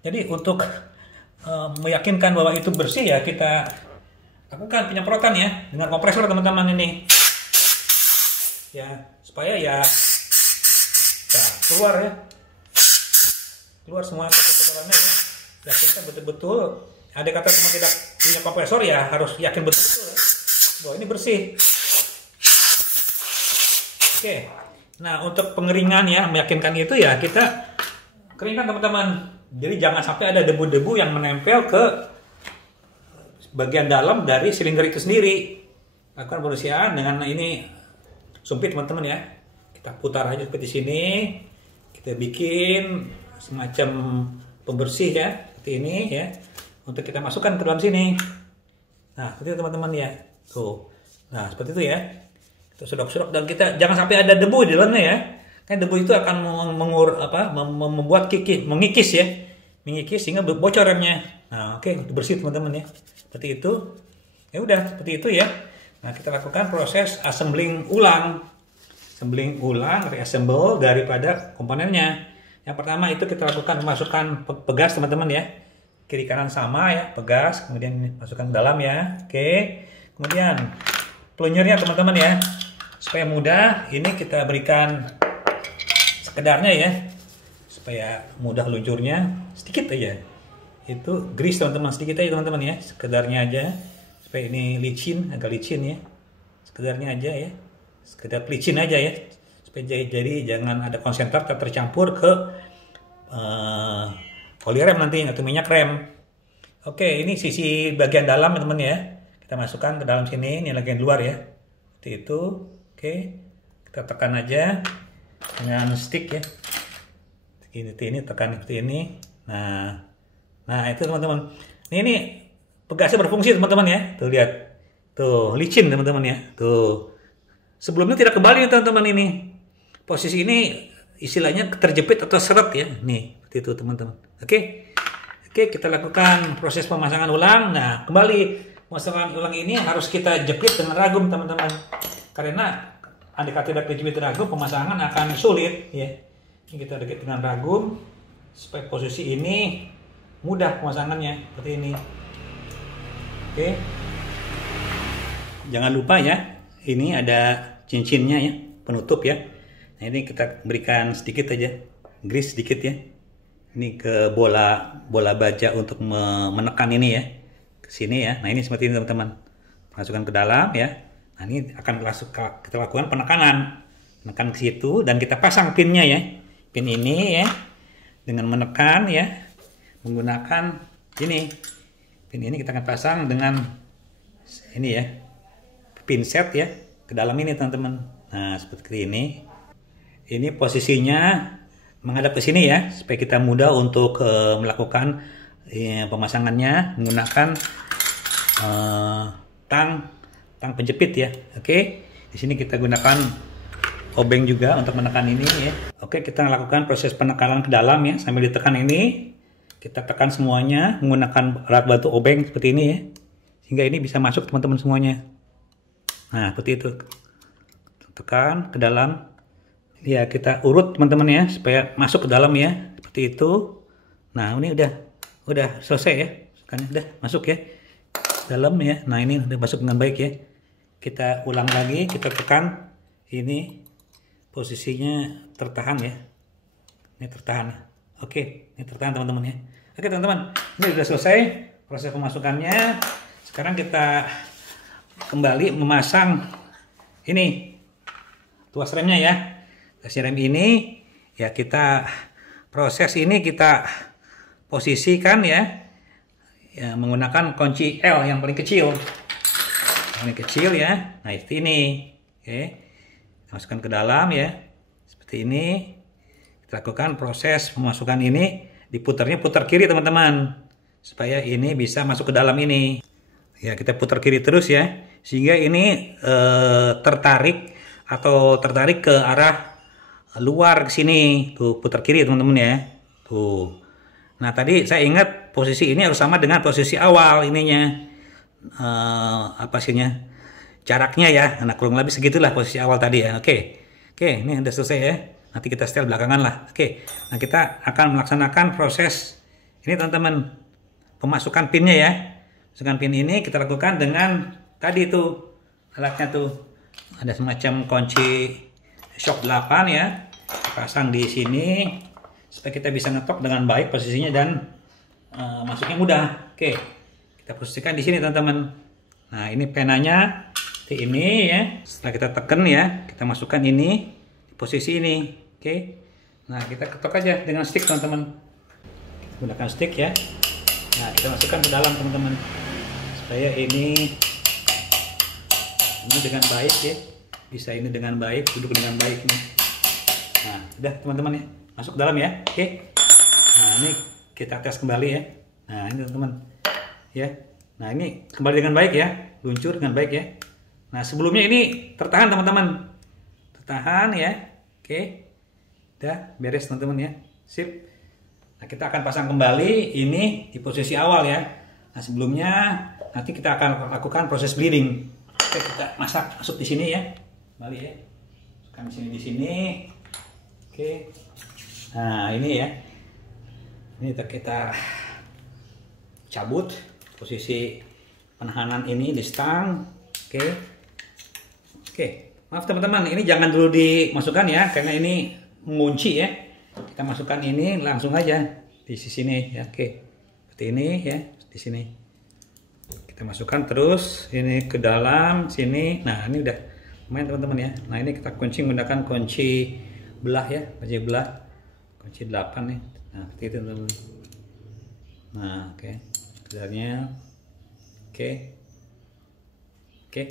Jadi untuk meyakinkan bahwa itu bersih ya kita lakukan penyemprotan ya dengan kompresor teman-teman ini. Ya, supaya ya keluar ya. Keluar semua kotorannya ya. Yakinkan betul-betul. Ada kata teman tidak punya kompresor ya harus yakin betul-betul ya, bahwa ini bersih. Oke. Nah, untuk pengeringan ya, meyakinkan itu ya kita keringkan teman-teman. Jadi jangan sampai ada debu-debu yang menempel ke bagian dalam dari silinder itu sendiri. Lakukan pembersihan dengan ini sumpit teman-teman ya. Kita putar aja seperti sini. Kita bikin semacam pembersih ya, seperti ini ya. Untuk kita masukkan ke dalam sini. Nah, seperti itu teman-teman ya. Tuh. Nah, seperti itu ya. Kita sedok-sedok dan kita jangan sampai ada debu di dalamnya ya. Kan debu itu akan membuat mengikis ya. Mengikis sehingga bocor remnya. Nah, oke, bersih teman-teman ya. Seperti itu. Ya udah, seperti itu ya. Nah, kita lakukan proses assembling ulang assembling ulang, reassemble daripada komponennya. Yang pertama itu kita lakukan masukkan pegas teman-teman ya. Kiri kanan sama ya, pegas, kemudian masukkan ke dalam ya. Oke. Kemudian plunyernya teman-teman ya. Supaya mudah, ini kita berikan sekedarnya ya. Supaya mudah luncurnya, sedikit aja. Itu grease teman-teman, sedikit aja teman-teman ya. Sekedarnya aja. Supaya ini licin, agak licin ya. Sekedarnya aja ya. Sekedar licin aja ya. Supaya jadi jangan ada konsentrat tercampur ke oli rem nanti atau minyak rem. Oke, ini sisi bagian dalam teman-teman ya. Kita masukkan ke dalam sini, ini bagian luar ya. Seperti itu. Oke. Kita tekan aja dengan stick ya. Ini tekan seperti ini. Nah, itu teman-teman. Ini pegasnya berfungsi teman-teman ya. Tuh lihat. Tuh, licin teman-teman ya. Tuh. Sebelumnya tidak kembali teman-teman ini. Posisi ini istilahnya terjepit atau seret ya. Nih, seperti itu teman-teman. Oke, kita lakukan proses pemasangan ulang. Nah, kembali pemasangan ulang ini harus kita jepit dengan ragum teman-teman. Karena andai tidak dijepit ragum, pemasangan akan sulit ya. Ini kita jepit dengan ragum supaya posisi ini mudah pemasangannya seperti ini. Oke. Jangan lupa ya, ini ada cincinnya ya, penutup ya. Nah, ini kita berikan sedikit aja, grease sedikit ya. Ini ke bola baja untuk menekan ini ya, ke sini ya. Nah, ini seperti ini teman-teman. Masukkan ke dalam ya. Nah, ini akan kita lakukan penekanan. Menekan ke situ dan kita pasang pinnya ya. Pin ini ya. Dengan menekan ya. Menggunakan ini. Pin ini kita akan pasang dengan ini ya. Pin set ya. Ke dalam ini teman-teman. Nah, seperti ini. Ini posisinya menghadap ke sini ya, supaya kita mudah untuk melakukan pemasangannya menggunakan tang penjepit ya. Oke, di sini kita gunakan obeng juga untuk menekan ini ya. Oke, kita lakukan proses penekanan ke dalam ya, sambil ditekan ini kita tekan semuanya menggunakan alat bantu obeng seperti ini ya, sehingga ini bisa masuk teman-teman semuanya. Nah, seperti itu, tekan ke dalam. Ya, kita urut teman-teman ya supaya masuk ke dalam ya, seperti itu. Nah, ini udah selesai ya, kan udah masuk ya dalam ya. Nah, ini udah masuk dengan baik ya. Kita ulang lagi, kita tekan ini posisinya tertahan ya. Ini tertahan. Oke, ini tertahan teman-teman ya. Oke teman-teman, ini sudah selesai proses pemasukannya. Sekarang kita kembali memasang ini tuas remnya ya. Rem ini ya, kita proses ini kita posisikan ya, menggunakan kunci L yang paling kecil ya. Nah, itu ini. Oke, kita masukkan ke dalam ya, seperti ini. Kita lakukan proses pemasukan ini, diputarnya putar kiri teman-teman, supaya ini bisa masuk ke dalam ini ya. Kita putar kiri terus ya, sehingga ini tertarik ke arah luar ke sini. Tuh, putar kiri teman-teman ya. Tuh. Nah, tadi saya ingat posisi ini harus sama dengan posisi awal ininya. Jaraknya ya. Nah, kurang lebih segitulah posisi awal tadi ya. Oke, ini udah selesai ya. Nanti kita setel belakangan lah. Oke. Nah, kita akan melaksanakan proses ini teman-teman. Pemasukan pinnya ya. Pemasukan pin ini kita lakukan dengan tadi tuh alatnya tuh. Ada semacam kunci shock 8 ya, pasang di sini supaya kita bisa ngetok dengan baik posisinya dan masuknya mudah. Oke, kita posisikan di sini teman-teman. Nah, ini penanya seperti ini ya. Setelah kita tekan ya, kita masukkan ini di posisi ini. Oke, nah kita ketok aja dengan stick teman-teman. Gunakan stick ya. Nah, kita masukkan ke dalam teman-teman supaya ini dengan baik ya. Bisa ini dengan baik, duduk dengan baik nih. Nah, udah teman-teman ya, masuk ke dalam ya. Oke. Nah, ini kita tes kembali ya. Nah, ini teman-teman ya. Nah, ini kembali dengan baik ya, luncur dengan baik ya. Nah, sebelumnya ini tertahan teman-teman, tertahan ya. Oke, udah beres teman-teman ya, sip. Nah, kita akan pasang kembali ini di posisi awal ya. Nah, sebelumnya nanti kita akan lakukan proses bleeding. Oke, kita masuk di sini ya. Kembali ya, Masukkan di sini. Oke. Nah, ini ya. Ini kita cabut posisi penahanan ini di stang. Oke. Oke. Maaf teman-teman, ini jangan dulu dimasukkan ya, karena ini mengunci ya. Kita masukkan ini langsung aja di sini ya. Oke. Seperti ini ya, di sini. Kita masukkan terus ini ke dalam sini. Nah, ini udah lumayan teman-teman ya. Nah, ini kita kunci menggunakan kunci belah ya, kunci belah. Kunci 8 nih. Nah, seperti itu teman-teman. Nah, oke. Kedarnya. Oke. Oke.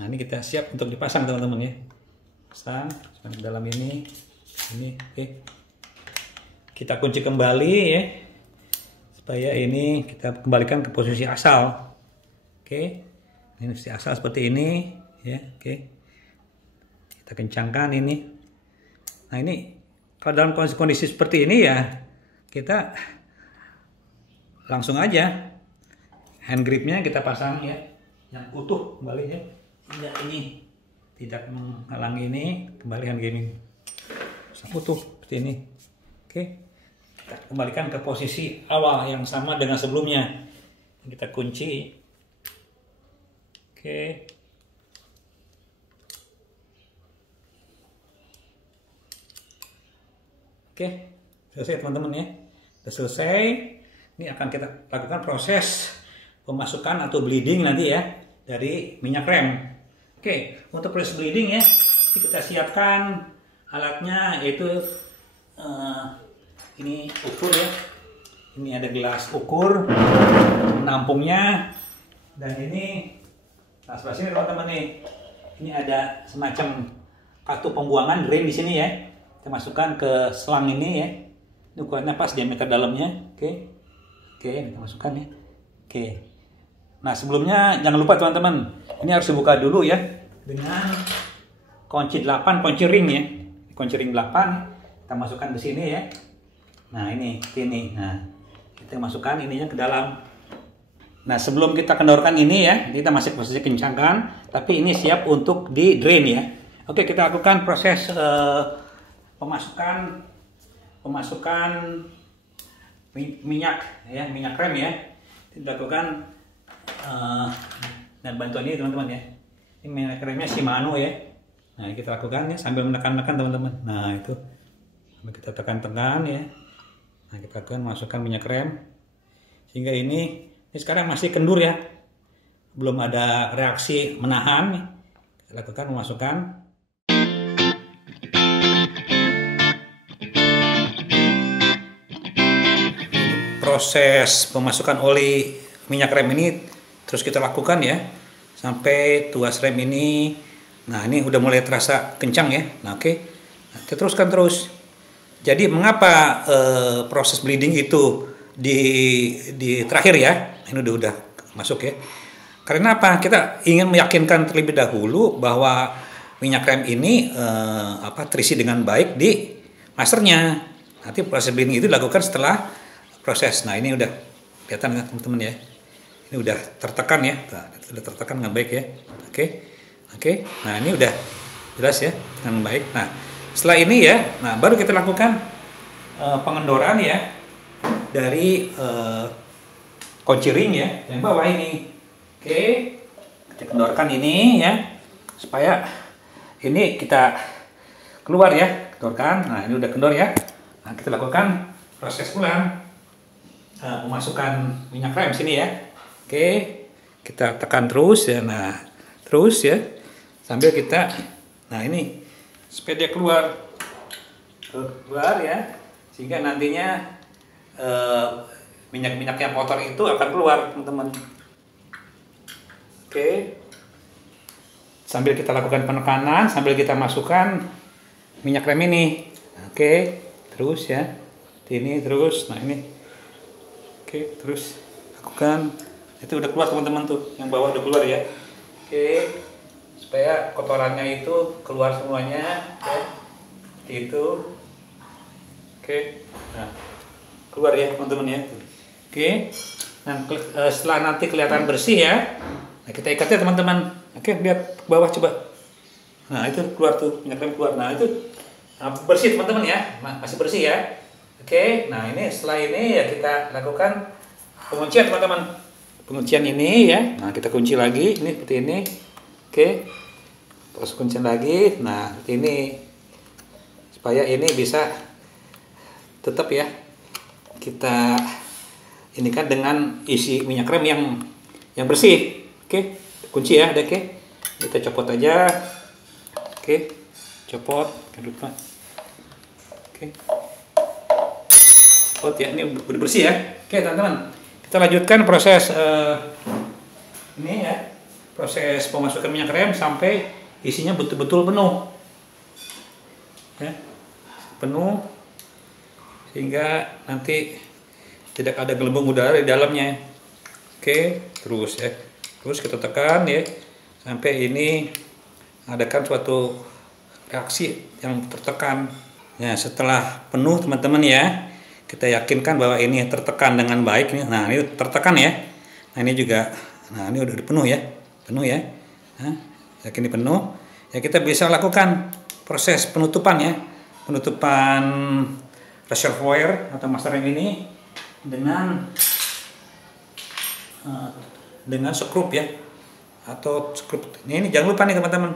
Nah, ini kita siap untuk dipasang teman-teman ya. Pasang ke dalam ini. Ini, oke. Kita kunci kembali ya. Supaya ini kita kembalikan ke posisi asal. Oke. Ini posisi asal seperti ini ya, oke. Kita kencangkan ini. Nah, ini kalau dalam kondisi seperti ini ya, kita langsung aja hand gripnya kita pasang ya, yang utuh kembali ya, hingga ini tidak menghalangi ini, kembali hand grip ini pasang utuh seperti ini. Oke, kita kembalikan ke posisi awal yang sama dengan sebelumnya. Kita kunci. Oke. Oke, selesai teman-teman ya. Sudah selesai. Ini akan kita lakukan proses pemasukan atau bleeding nanti ya dari minyak rem. Oke, untuk proses bleeding ya, kita siapkan alatnya, yaitu ini ukur ya. Ini ada gelas ukur, penampungnya, dan ini nah sebelah sini teman-teman nih. Ini ada semacam kartu pembuangan drain di sini ya. Kita masukkan ke selang ini ya. Ini ukurannya pas diameter dalamnya. Oke. Oke, kita masukkan ya. Oke. Nah, sebelumnya jangan lupa teman-teman, ini harus dibuka dulu ya dengan kunci 8, kunci ring ya. Kunci ring 8 kita masukkan ke sini ya. Nah, ini. Nah, kita masukkan ininya ke dalam. Nah, sebelum kita kendorkan ini ya, kita masih posisi kencangkan, tapi ini siap untuk di drain ya. Oke, kita lakukan proses pemasukan minyak ya, minyak rem ya. Dilakukan dan bantuan ini teman-teman ya. Ini minyak remnya Shimano ya. Nah, kita lakukan ya sambil menekan-nekan teman-teman. Nah, itu sambil kita tekan-tekan ya. Nah, kita lakukan masukkan minyak rem sehingga ini sekarang masih kendur ya. Belum ada reaksi menahan. Kita lakukan memasukkan. Proses pemasukan oli minyak rem ini terus kita lakukan ya sampai tuas rem ini. Nah, ini udah mulai terasa kencang ya. Nah, oke. Nah, kita teruskan terus. Jadi mengapa proses bleeding itu di terakhir ya? Ini udah masuk ya. Karena apa? Kita ingin meyakinkan terlebih dahulu bahwa minyak rem ini terisi dengan baik di masternya. Nanti proses bleeding itu dilakukan setelah proses. Nah, ini udah kelihatan kan teman-teman ya. Ini udah tertekan ya. Nah, sudah tertekan dengan baik ya. Oke. Nah, ini udah jelas ya dengan baik. Nah, setelah ini ya, nah baru kita lakukan pengendoran ya dari kunci ring ya yang bawah ini. Oke. Kita kendorkan ini ya supaya ini kita keluar ya. Kendorkan. Nah, ini udah kendor ya. Nah, kita lakukan proses ulang. Memasukkan minyak rem sini ya. Oke, kita tekan terus ya. Nah, terus ya sambil kita, nah ini supaya dia keluar ya, sehingga nantinya minyak-minyak yang kotor itu akan keluar teman-teman. Oke, sambil kita lakukan penekanan, sambil kita masukkan minyak rem ini. Oke, terus ya, ini terus. Nah, ini. Oke, terus lakukan. Itu udah keluar teman-teman tuh, yang bawah udah keluar ya. Oke, supaya kotorannya itu keluar semuanya ya. Seperti itu. Oke, nah keluar ya teman-teman ya. Oke, nah setelah nanti kelihatan bersih ya, nah kita ikat ya teman-teman. Oke, lihat ke bawah coba. Nah itu keluar tuh, minyak rem keluar. Nah itu bersih teman-teman ya, masih bersih ya. Oke, nah ini setelah ini ya kita lakukan penguncian teman-teman. Penguncian ini ya, nah kita kunci lagi, ini seperti ini. Oke, terus kuncian lagi. Nah seperti ini, supaya ini bisa tetap ya kita ini kan dengan isi minyak rem yang bersih. Oke, kunci ya, oke. Kita copot aja. Oke, copot, jangan lupa. Oke. Oh ya, ini udah bersih ya. Oke teman-teman, kita lanjutkan proses ini ya, proses pemasukan minyak rem sampai isinya betul-betul penuh, ya, penuh sehingga nanti tidak ada gelembung udara di dalamnya. Oke, terus ya, terus kita tekan ya sampai ini adakan suatu reaksi yang tertekan. Ya, setelah penuh teman-teman ya. Kita yakinkan bahwa ini tertekan dengan baik nih. Nah, ini tertekan ya. Nah, ini juga. Nah, ini udah penuh ya. Penuh ya. Nah, yakin ini penuh. Ya, kita bisa lakukan proses penutupan ya. Penutupan reservoir atau master rem ini dengan skrup ya. Atau skrup. Ini jangan lupa nih teman-teman.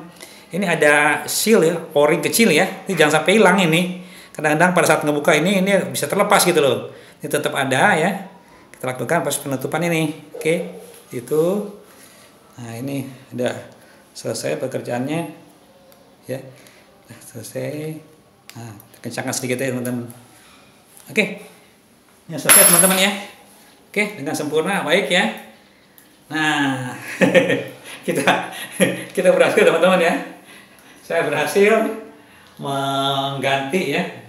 Ini ada seal ya, o-ring kecil ya. Ini jangan sampai hilang ini. Kadang-kadang pada saat ngebuka ini bisa terlepas gitu loh. Ini tetap ada ya. Kita lakukan pas penutupan ini. Oke, itu. Nah ini udah selesai pekerjaannya ya. Nah, selesai. Nah, kencangkan sedikit ya teman-teman. Oke, ya selesai teman-teman ya. Oke, dengan sempurna, baik ya. Nah, kita berhasil teman-teman ya. Saya berhasil mengganti ya.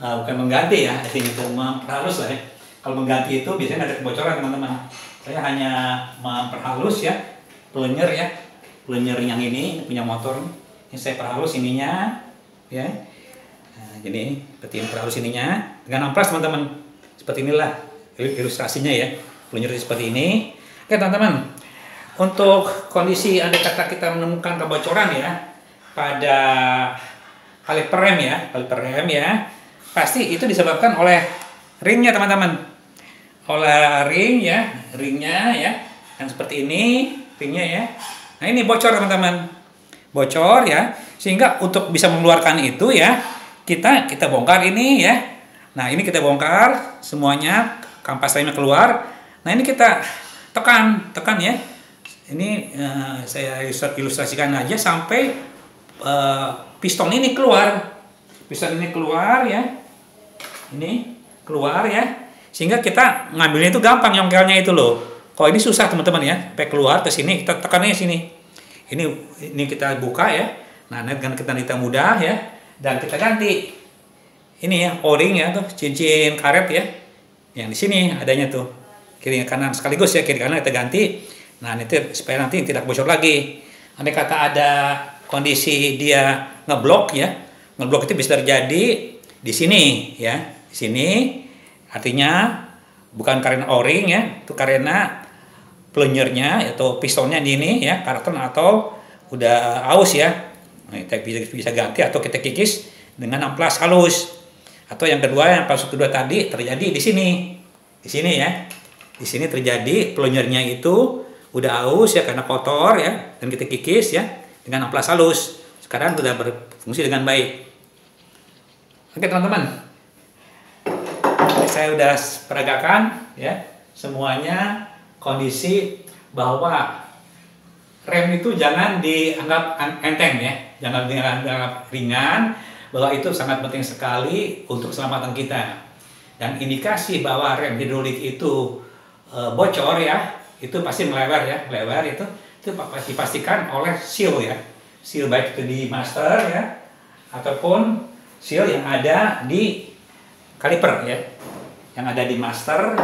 Bukan mengganti ya, artinya itu memperhalus lah ya. Kalau mengganti itu biasanya ada kebocoran teman-teman. Saya hanya memperhalus ya, plenger ya, plenger yang ini punya motor. Ini saya perhalus ininya, ya. Nah, jadi seperti ini perhalus ininya dengan amplas teman-teman. Seperti inilah ilustrasinya ya, plenger seperti ini. Oke teman-teman, untuk kondisi andai kata kita menemukan kebocoran ya pada kaliper rem ya. Pasti itu disebabkan oleh ringnya teman-teman, oleh ringnya ya, yang seperti ini ringnya ya. Nah ini bocor teman-teman, bocor ya, sehingga untuk bisa mengeluarkan itu ya kita bongkar ini ya. Nah ini kita bongkar semuanya, kampas remnya keluar. Nah ini kita tekan ya. Ini saya ilustrasikan aja sampai piston ini keluar. Piston ini keluar ya, ini keluar ya, sehingga kita ngambilnya itu gampang, nyongkelnya itu loh. Kalau ini susah teman-teman ya, sampai keluar ke sini, kita tekannya sini. Ini kita buka ya, nah dengan kita mudah ya, dan kita ganti. Ini ya o-ring ya tuh, cincin karet ya, yang di sini adanya tuh, kiri kanan sekaligus ya, kiri kanan kita ganti. Nah nanti supaya nanti tidak bocor lagi. Andai kata ada kondisi dia ngeblok ya. Ngeblok itu bisa terjadi di sini ya, di sini artinya bukan karena o-ring ya, itu karena plengernya atau pistonnya di ini ya, karton atau udah aus ya. Nah, kita bisa ganti atau kita kikis dengan amplas halus. Atau yang kedua, yang pas kedua tadi terjadi di sini ya, di sini terjadi plengernya itu udah aus ya karena kotor ya, dan kita kikis ya dengan amplas halus. Sekarang sudah berfungsi dengan baik. Oke teman-teman, saya sudah peragakan ya semuanya kondisi bahwa rem itu jangan dianggap enteng ya, jangan dianggap ringan, bahwa itu sangat penting sekali untuk keselamatan kita. Dan indikasi bahwa rem hidrolik itu bocor ya, itu pasti melebar ya, itu pasti dipastikan oleh seal ya, seal baik itu di master ya, ataupun seal yang ada di kaliper ya, yang ada di master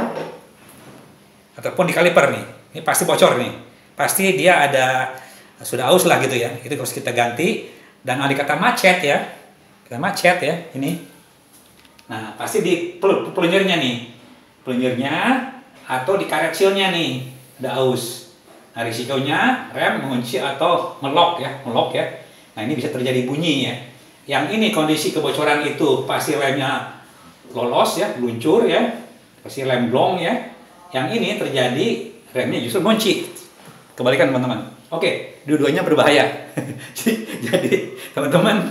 ataupun di kaliper nih, ini pasti bocor nih, pasti dia ada sudah aus lah gitu ya, itu harus kita ganti. Dan andai kata macet ya, kita macet ya ini, nah pasti di plengernya nih, atau di karet sealnya nih udah aus. Nah risikonya rem mengunci atau melok ya, Nah, ini bisa terjadi bunyi ya. Yang ini kondisi kebocoran itu pasti remnya lolos ya, luncur ya, pasti rem blong ya. Yang ini terjadi remnya justru ngunci. Kebalikan teman-teman. Oke, dua-duanya berbahaya. Jadi teman-teman,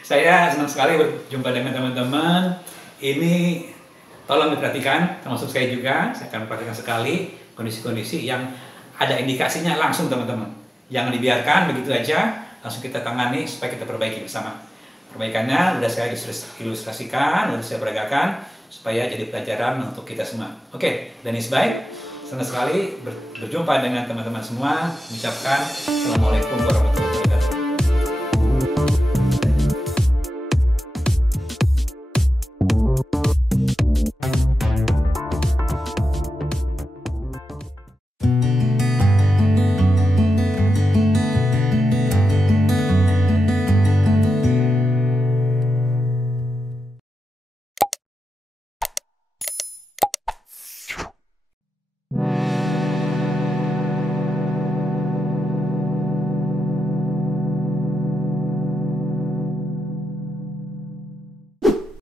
saya senang sekali berjumpa dengan teman-teman. Ini tolong diperhatikan, termasuk saya juga. Saya akan perhatikan sekali kondisi-kondisi yang ada indikasinya langsung teman-teman. Jangan dibiarkan begitu aja, langsung kita tangani supaya kita perbaiki bersama. Perbaikannya sudah saya ilustrasikan, sudah saya peragakan supaya jadi pelajaran untuk kita semua. Oke, Dennis baik. Senang sekali berjumpa dengan teman-teman semua. Mengucapkan Assalamualaikum warahmatullahi wabarakatuh.